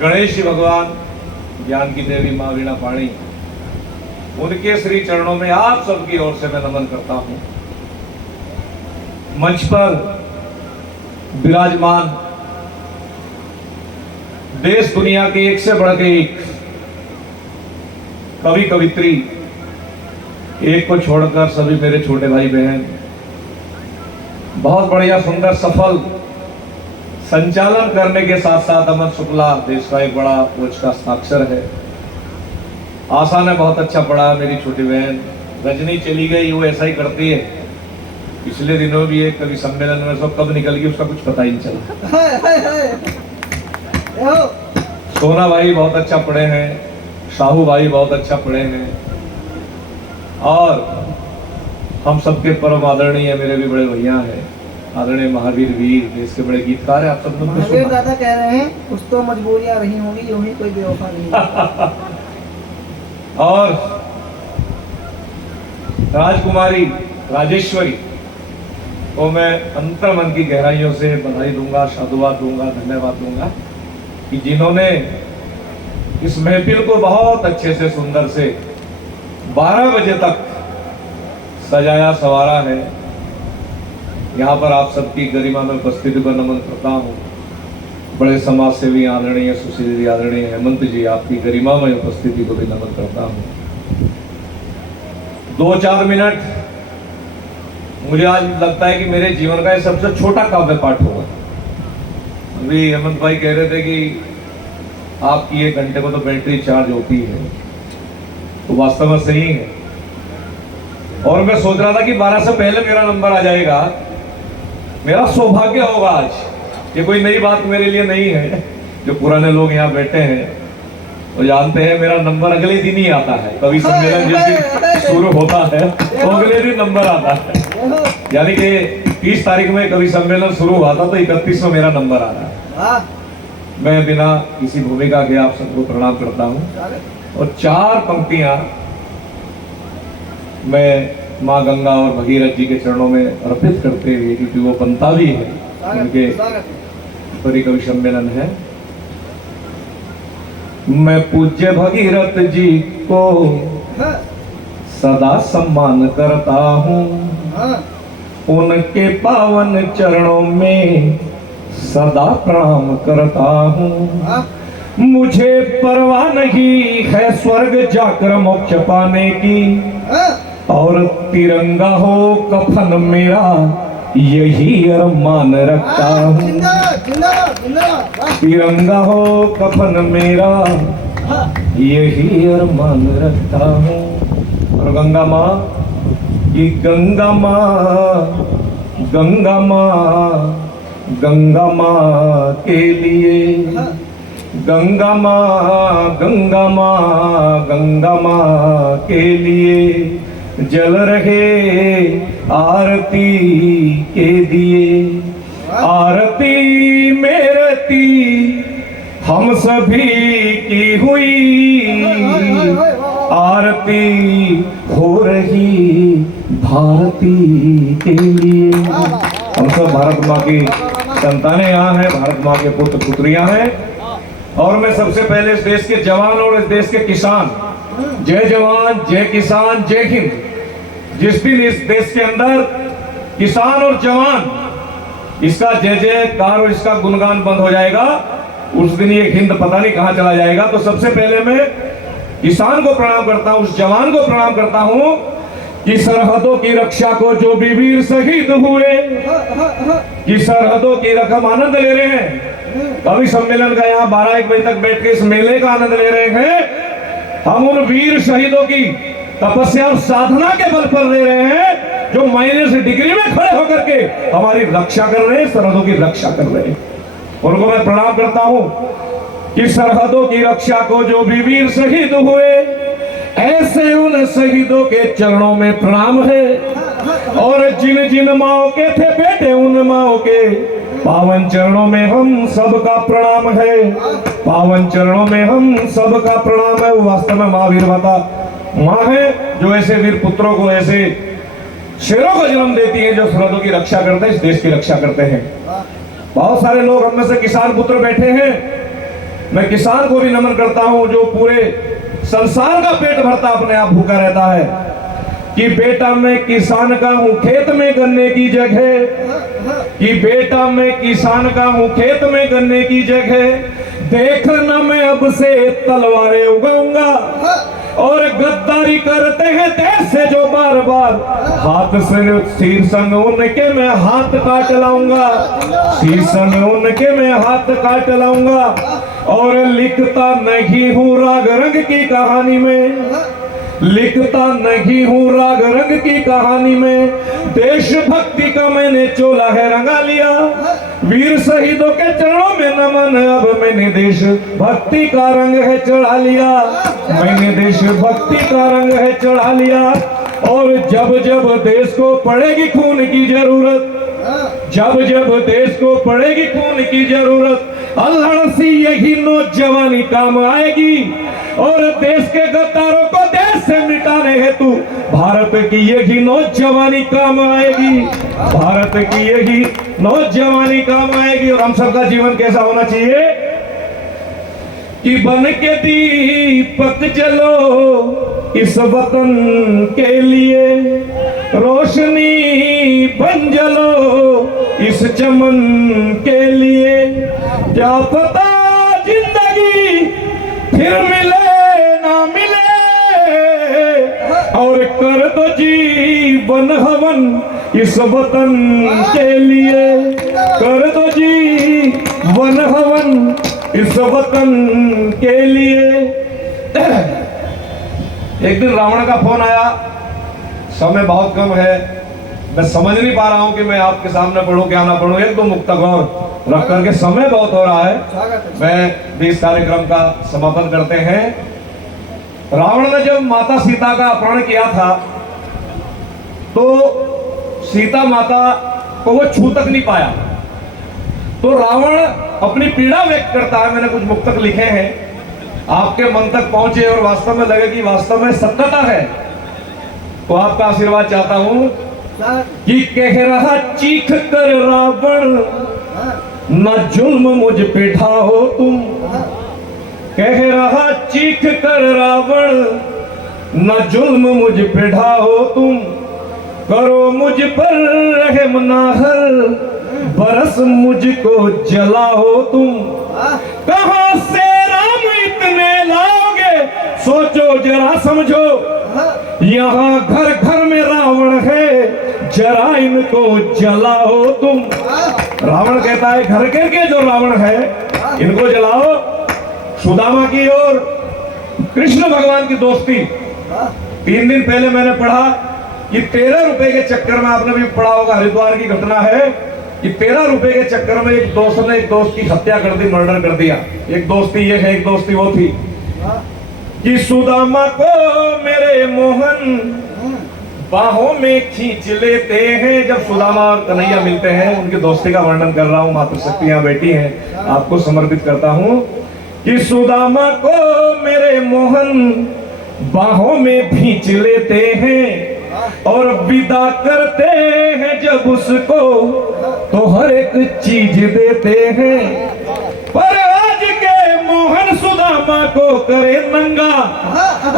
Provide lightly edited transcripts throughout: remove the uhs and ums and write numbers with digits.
गणेश जी भगवान, ज्ञान की देवी माँ वीणा पाणी, उनके श्री चरणों में आप सबकी ओर से मैं नमन करता हूं। मंच पर विराजमान देश दुनिया के एक से बढ़ के एक कवि कवित्री, एक को छोड़कर सभी मेरे छोटे भाई बहन, बहुत बढ़िया सुंदर सफल संचालन करने के साथ साथ अमन शुक्ला देश का एक बड़ा कोच का हस्ताक्षर है। आशा ने बहुत अच्छा पढ़ा। मेरी छोटी बहन रजनी चली गई, वो ऐसा ही करती है। पिछले दिनों भी एक कवि सम्मेलन में सब कब निकल गई उसका कुछ पता ही नहीं चला। सोना भाई बहुत अच्छा पढ़े हैं, साहू भाई बहुत अच्छा पढ़े हैं, और हम सबके परम आदरणीय मेरे भी बड़े भैया हैं, आदरणीय महावीर वीर, देश के बड़े गीतकार हैं। आप सब लोग महावीर दादा कह रहे हैं कुछ तो मजबूरियां रही होंगी, यूं ही कोई बेवफा नहीं। और राजकुमारी राजेश्वरी को मैं अंतर मन की गहराइयों से बधाई दूंगा, साधुवाद दूंगा, धन्यवाद दूंगा कि जिन्होंने इस महफिल को बहुत अच्छे से सुंदर से 12 बजे तक सजाया सवारा है। यहाँ पर आप सबकी गरिमा में उपस्थिति को नमन करता हूँ। बड़े समाज सेवी आदरणीय सुशील जी, आदरणीय हेमंत जी, आपकी गरिमा में उपस्थिति को भी नमन करता हूँ। 2-4 मिनट मुझे आज लगता है कि मेरे जीवन का ये सबसे छोटा काव्य पाठ होगा। अभी हेमंत भाई कह रहे थे कि आपकी 1 घंटे को तो बैटरी चार्ज होती है, तो वास्तव में सही है। और मैं सोच रहा था कि 12 से पहले मेरा नंबर आ जाएगा, मेरा सौभाग्य होगा आज। ये कोई नई बात मेरे लिए नहीं है। जो पुराने लोग यहाँ बैठे हैं वो जानते हैं मेरा नंबर अगले दिन ही आता है। कवि सम्मेलन जिस दिन शुरू होता है तो अगले दिन नंबर आता है। यानी कि 30 तारीख में कवि सम्मेलन शुरू हुआ था तो 31 में मेरा नंबर आ रहा है। मैं बिना किसी भूमिका के आप सबको प्रणाम करता हूँ और 4 पंक्तियां मैं माँ गंगा और भगीरथ जी के चरणों में अर्पित करते हुए, क्योंकि वो बनता भी है, उनके परि कवि सम्मेलन है। मैं पूज्य भगीरथ जी को सदा सम्मान करता हूँ, उनके पावन चरणों में सदा प्रणाम करता हूँ। मुझे परवाह नहीं है स्वर्ग जाकर मोक्ष पाने की, और तिरंगा हो कफन मेरा यही अरमान रखता हूँ। तिरंगा हो कफन मेरा यही अरमान रखता हूँ। और गंगा माँ, ये गंगा माँ, गंगा माँ, गंगा माँ के लिए, गंगा माँ, गंगा माँ, गंगा माँ के लिए जल रहे आरती के दिए। आरती मेरती हम सभी की हुई, आरती हो रही भारती के लिए। हम सब भारत माँ की संतानें यहाँ हैं, भारत माँ के पुत्र पुत्रियां हैं। और मैं सबसे पहले इस देश के जवान और इस देश के किसान, जय जवान जय किसान जय हिंद। जिस दिन इस देश के अंदर किसान और जवान इसका जय जयकार और इसका गुणगान बंद हो जाएगा, उस दिन ये हिंद पता नहीं कहां चला जाएगा। तो सबसे पहले मैं किसान को प्रणाम करता हूं, उस जवान को प्रणाम करता हूं कि सरहदों की रक्षा को जो भी वीर शहीद हुए, कि सरहदों की रकम आनंद ले रहे हैं। कवि सम्मेलन का यहाँ 12-1 बजे तक बैठ के इस मेले का आनंद ले रहे हैं। हम उन वीर शहीदों की तपस्या और साधना के बल पर ले रहे हैं, जो माइनस डिग्री में खड़े होकर के हमारी रक्षा कर रहे हैं, सरहदों की रक्षा कर रहे हैं। उनको मैं प्रणाम करता हूं कि सरहदों की रक्षा को जो भी वीर शहीद हुए, ऐसे उन शहीदों के चरणों में प्रणाम है। और जिन जिन माओ के थे बेटे, उन माओ के पावन चरणों में हम सबका प्रणाम है। पावन चरणों में हम सबका प्रणाम है। वो वास्तव में महावीर माता माँ है, जो ऐसे वीर पुत्रों को, ऐसे शेरों को जन्म देती है, जो सरहदों की रक्षा करते हैं, इस देश की रक्षा करते हैं। बहुत सारे लोग हम में से किसान पुत्र बैठे हैं, मैं किसान को भी नमन करता हूं जो पूरे संसार का पेट भरता अपने आप भूखा रहता है कि बेटा मैं किसान का हूं खेत में गन्ने की जगह, कि बेटा मैं किसान का हूं खेत में गन्ने की जगह, देखना मैं अब से तलवारें उगाऊंगा और गद्दारी करते हैं देश से जो बार बार, हाथ से सिर संग उनके मैं हाथ काट लाऊंगा, सिर संग उनके मैं हाथ काट लाऊंगा। और लिखता नहीं हूं राग रंग की कहानी में, लिखता नहीं हूं राग रंग की कहानी में, देशभक्ति का मैंने चोला है रंगा लिया, वीर शहीदों के चरणों में नमन अब मैंने देशभक्ति का रंग है चढ़ा लिया, मैंने देशभक्ति का रंग है चढ़ा लिया। और जब जब देश को पड़ेगी खून की जरूरत, जब जब देश को पड़ेगी खून की जरूरत, अल्हड़ सी यही नौजवानी काम आएगी और देश के गद्दारों को देश से मिटाने हेतु भारत की यही नौजवानी काम आएगी, भारत की यही नौजवानी काम आएगी। और हम सबका जीवन कैसा होना चाहिए कि बन के दीपक जलो इस वतन के लिए, रोशनी बन जलो इस चमन के लिए, क्या पता जिंदगी फिर मिले ना मिले, और कर दो जीवन हवन इस वतन के लिए, कर दो जीवन हवन इस वतन के लिए। एक दिन रावण का फोन आया, समय बहुत कम है, मैं समझ नहीं पा रहा हूं कि मैं आपके सामने पढ़ूं क्या ना पढ़ूं, एक दो मुक्तक और रख करके समय बहुत हो रहा है, मैं भी इस कार्यक्रम का समापन करते हैं। रावण ने जब माता सीता का अपहरण किया था तो सीता माता को वो छू तक नहीं पाया, तो रावण अपनी पीड़ा व्यक्त करता है, मैंने कुछ मुक्तक लिखे हैं, आपके मन तक पहुंचे और वास्तव में लगे कि वास्तव में सत्यता है, तो आपका आशीर्वाद चाहता हूं कि कह रहा चीख कर रावण न जुल्म मुझ पे ढाओ तुम, कह रहा चीख कर रावण न जुल्म मुझ पे ढाओ तुम, करो मुझ पर रहम ना हर बरस मुझको जलाओ तुम, कहां से राम इतने लाओगे सोचो जरा समझो, यहाँ घर घर में रावण है जरा इनको जलाओ तुम। रावण कहता है घर घर के जो रावण है इनको जलाओ। सुदामा की और कृष्ण भगवान की दोस्ती 3 दिन पहले मैंने पढ़ा कि 13 रुपए के चक्कर में, आपने भी पढ़ा होगा, हरिद्वार की घटना है कि 13 रुपए के चक्कर में एक दोस्त ने एक दोस्त की हत्या कर दी, मर्डर कर दिया। एक दोस्ती ये है, एक दोस्ती वो थी कि सुदामा को मेरे मोहन बाहों में खींच लेते हैं। जब सुदामा और कन्हैया मिलते हैं, उनकी दोस्ती का वर्णन कर रहा हूं, मातृशक्ति यहाँ बैठी है, आपको समर्पित करता हूं कि सुदामा को मेरे मोहन बाहों में खींच लेते हैं और विदा करते हैं जब उसको तो हर एक चीज देते हैं, पर आज के मोहन सुदामा को करे नंगा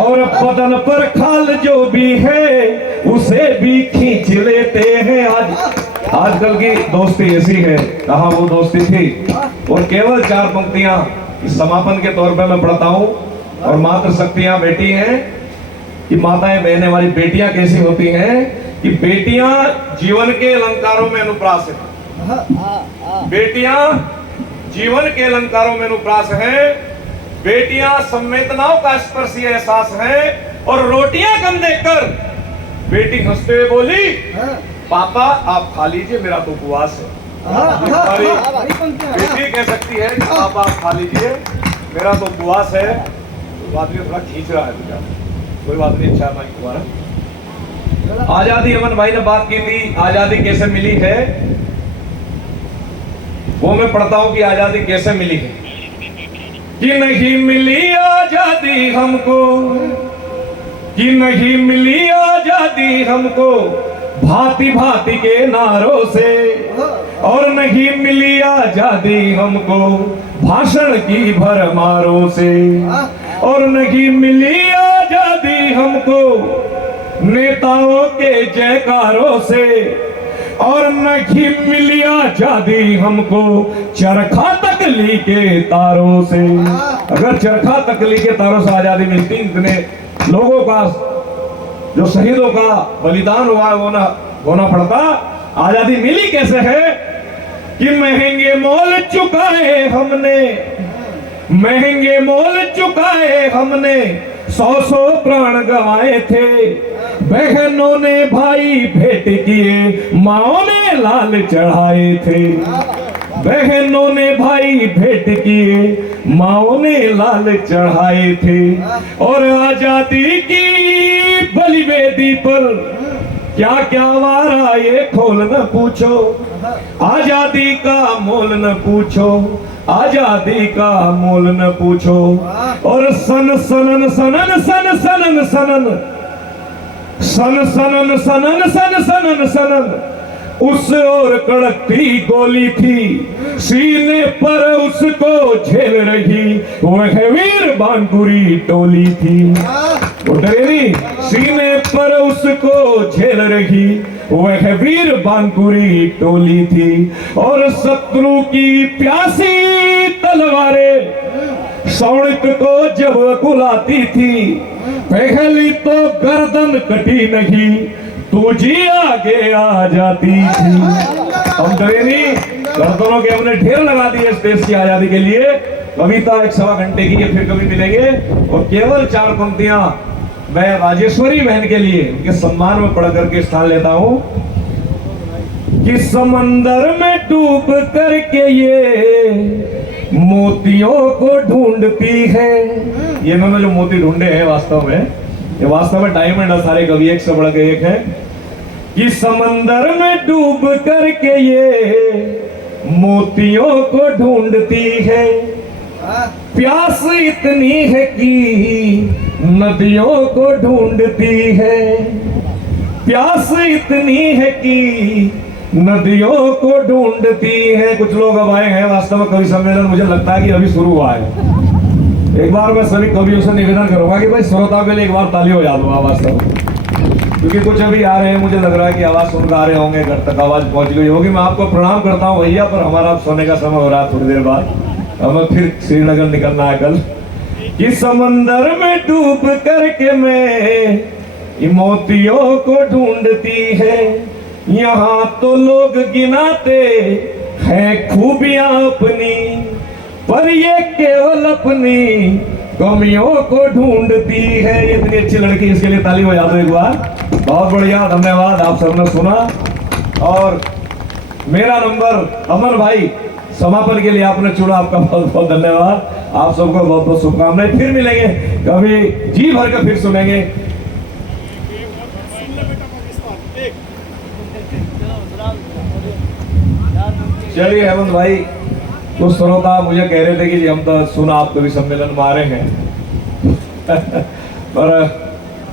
और बदन पर खाल जो भी है उसे भी खींच लेते हैं। आजकल की दोस्ती ऐसी है, कहाँ वो दोस्ती थी। और केवल 4 पंक्तियां इस समापन के तौर पे मैं पढ़ता हूं। और मातृ शक्तियां बेटी हैं कि माताएं बहने वाली बेटियां कैसी होती हैं कि बेटियां जीवन के अलंकारों में अनुप्रास है, बेटियां जीवन के अलंकारों में अनुप्रास है, बेटियां संवेदनाओं का स्पर्शी एहसास है। और रोटियां कम देखकर बेटी हंसते हुए बोली, पापा आप खा लीजिए, मेरा तो उपवास है। बेटी कह सकती है कि पापा आप खा लीजिए, मेरा तो उपवास है। आदमी थोड़ा खींच रहा है तुझा, कोई बात नहीं, अच्छा भाई तुम्हारा। आजादी, अमन भाई ने बात की थी आजादी कैसे मिली है, वो मैं पढ़ता हूं कि आजादी कैसे मिली है। कि नहीं मिली आजादी हमको, कि नहीं मिली आजादी हमको भांति भांति के नारों से, और नहीं मिली आजादी हमको भाषण की भरमारों से, और नहीं मिली आजादी हमको नेताओं के जयकारों से, और नहीं मिली आजादी हमको चरखा तकली के तारों से। अगर चरखा तकली के तारों से आजादी मिलती, इतने लोगों का जो शहीदों का बलिदान हुआ है वो ना होना पड़ता, आजादी मिली कैसे है कि महंगे मोल चुकाए हमने, महंगे मोल चुकाए हमने, 100 प्राण गंवाए थे। बहनों ने भाई भेंट किए, माओ ने लाल चढ़ाए थे। बहनों ने भाई भेंट किए, माओ ने लाल चढ़ाए थे। और आजादी की बलिवेदी पर क्या क्या मारा ये खोल न पूछो, आजादी का मोल न पूछो, आजादी का मोल न पूछो। और सन सनन सनन सन सनन सनन सन सनन सनन सन सनन सनन, उस ओर कड़कती गोली थी, सीने पर उसको झेल रही वह वीर बांकुरी टोली थी। वो डरेरी सीने पर उसको झेल रही वह वीर बांकुरी टोली थी। और शत्रु की प्यासी तलवारें सौणिक को जब कुलाती थी, पहली तो गर्दन कटी नहीं, तुझी आगे आ जाती थी। हम डरे नहीं, गर्दनों के हमने ढेर लगा दिए इस देश की आजादी के लिए। कविता 1 सवा घंटे की है, फिर कभी मिलेंगे। और केवल 4 पंक्तियां मैं राजेश्वरी बहन के लिए उनके सम्मान में पढ़ करके स्थान लेता हूं कि समंदर में डूब करके ये मोतियों को ढूंढती है। ये इन्होंने जो मोती ढूंढे हैं वास्तव में, ये वास्तव में डायमंड है, सारे कवि एक से बढ़ के एक है। कि समंदर में डूब करके ये मोतियों को ढूंढती है, प्यास इतनी है कि नदियों को ढूंढती है, प्यास इतनी है कि नदियों को ढूंढती है। कुछ लोग अब आए हैं, वास्तव में कवि सम्मेलन मुझे लगता है कि अभी शुरू हुआ है। एक बार मैं सभी कवियों से निवेदन करूंगा कि भाई श्रोता के लिए एक बार ताली हो जाओ वास्तव में, क्योंकि कुछ अभी आ रहे हैं, मुझे लग रहा है कि आवाज सुनकर आ रहे होंगे, घर तक आवाज पहुंच गई होगी। मैं आपको प्रणाम करता हूं भैया, पर हमारा सोने का समय हो रहा है थोड़ी देर बाद, हमें फिर श्रीनगर निकलना है कल। कि समंदर में डूब करके मैं मोतियों को ढूंढती है, यहाँ तो लोग गिनाते हैं खूबियां अपनी, पर ये केवल अपनी कमियों को ढूंढती है। इतनी अच्छी लड़की, इसके लिए ताली बजा दो एक बार। बहुत बढ़िया, धन्यवाद, आप सबने सुना। और मेरा नंबर अमन भाई समापन के लिए आपने चुना, आपका बहुत बहुत धन्यवाद। आप सबको बहुत बहुत शुभकामनाएं। फिर मिलेंगे कभी, जी भर कर फिर सुनेंगे। चलिए हेमंत भाई, कुछ श्रोता मुझे कह रहे थे कि जी हम तो सुना आप कवि सम्मेलन में आ रहे हैं पर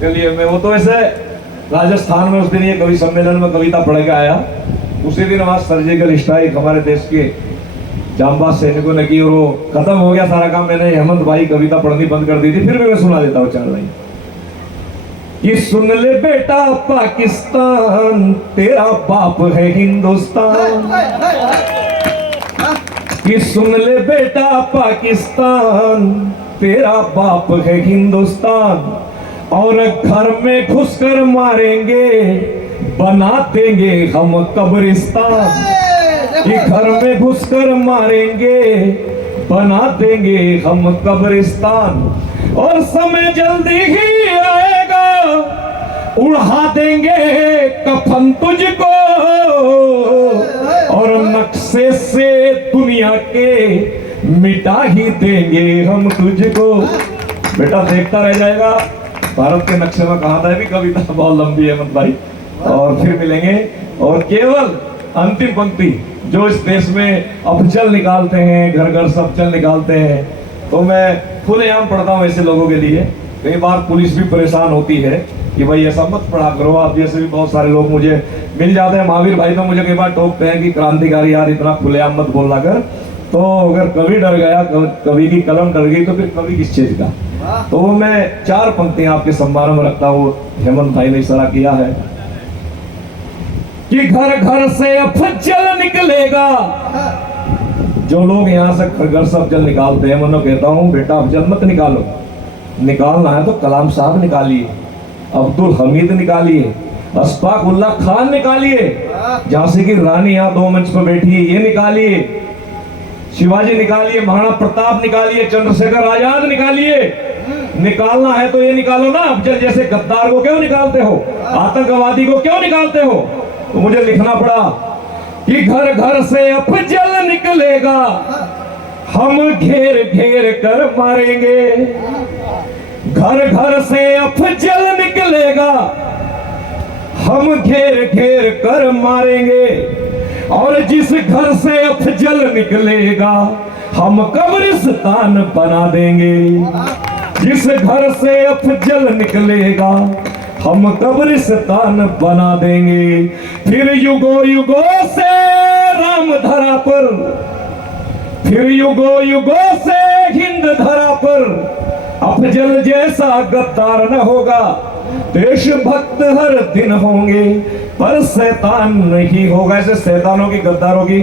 चलिए, मैं वो तो ऐसे राजस्थान में उस दिन ये कवि सम्मेलन में कविता पढ़ के आया, उसी दिन वहां सर्जिकल स्ट्राइक हमारे देश के जांबाज सैनिकों ने की और वो खत्म हो गया सारा काम। मैंने हेमंत भाई कविता पढ़नी बंद कर दी थी, फिर भी मैं सुना देता हूँ 4 लाइन। कि सुन ले बेटा पाकिस्तान, तेरा बाप है हिंदुस्तान। कि सुन ले बेटा पाकिस्तान, तेरा बाप है हिंदुस्तान। और घर में घुसकर मारेंगे, बना देंगे हम कब्रिस्तान। कि घर में घुसकर मारेंगे, बना देंगे हम कब्रिस्तान। और समय जल्दी ही आएगा, उड़ा देंगे कफन तुझको, और नक्शे से दुनिया के मिटा ही देंगे हम तुझको। बेटा देखता रह जाएगा, भारत के नक्शे में कहा था भी कविता बहुत लंबी है मत भाई। और फिर मिलेंगे। और केवल अंतिम पंक्ति जो इस देश में अफजल निकालते हैं, घर घर सब चल निकालते हैं, तो मैं खुलेआम पढ़ता हूँ ऐसे लोगों के लिए। कई बार पुलिस भी परेशान होती है कि भाई ऐसा मत पढ़ा करो, आप जैसे भी बहुत सारे लोग मुझे मिल जाते हैं। महावीर भाई तो मुझे कई बार टोकते हैं कि क्रांतिकारी यार इतना खुलेआम मत बोलना कर। तो अगर कवि डर गया, कवि की कलम डर गई, तो फिर कवि किस चीज का। वाह तो मैं 4 पंक्तियां आपके सम्मान में रखता हूँ। हेमंत भाई ने इशारा किया है कि घर घर से अफजल निकलेगा। जो लोग यहाँ से घर से अफजल निकालते हैं, मैं उन्हें कहता हूँ बेटा अफजल मत निकालो, निकालना है तो कलाम साहब निकालिए, अब्दुल हमीद निकालिए, अशफाक उल्लाह खान निकालिए, झांसी की रानी यहाँ 2 मंच पर बैठी है ये निकालिए, शिवाजी निकालिए, महाराणा प्रताप निकालिए, चंद्रशेखर आजाद निकालिए। निकालना है तो ये निकालो ना। अफजल जैसे गद्दार को क्यों निकालते हो, आतंकवादी को क्यों निकालते हो। तो मुझे लिखना पड़ा कि घर घर से अफजल निकलेगा, हम घेर घेर कर मारेंगे। घर घर से अफजल निकलेगा, हम घेर घेर कर मारेंगे। और जिस घर से अफजल निकलेगा, हम कब्रिस्तान बना देंगे। जिस घर से अफजल निकलेगा, हम कब्रिस्तान बना देंगे। फिर युगों युगों से राम धरा पर, फिर युगों युगों से हिंद धरा पर अफजल जैसा गद्दार न होगा। देशभक्त हर दिन होंगे पर शैतान नहीं होगा। ऐसे शैतानों की, गद्दारों की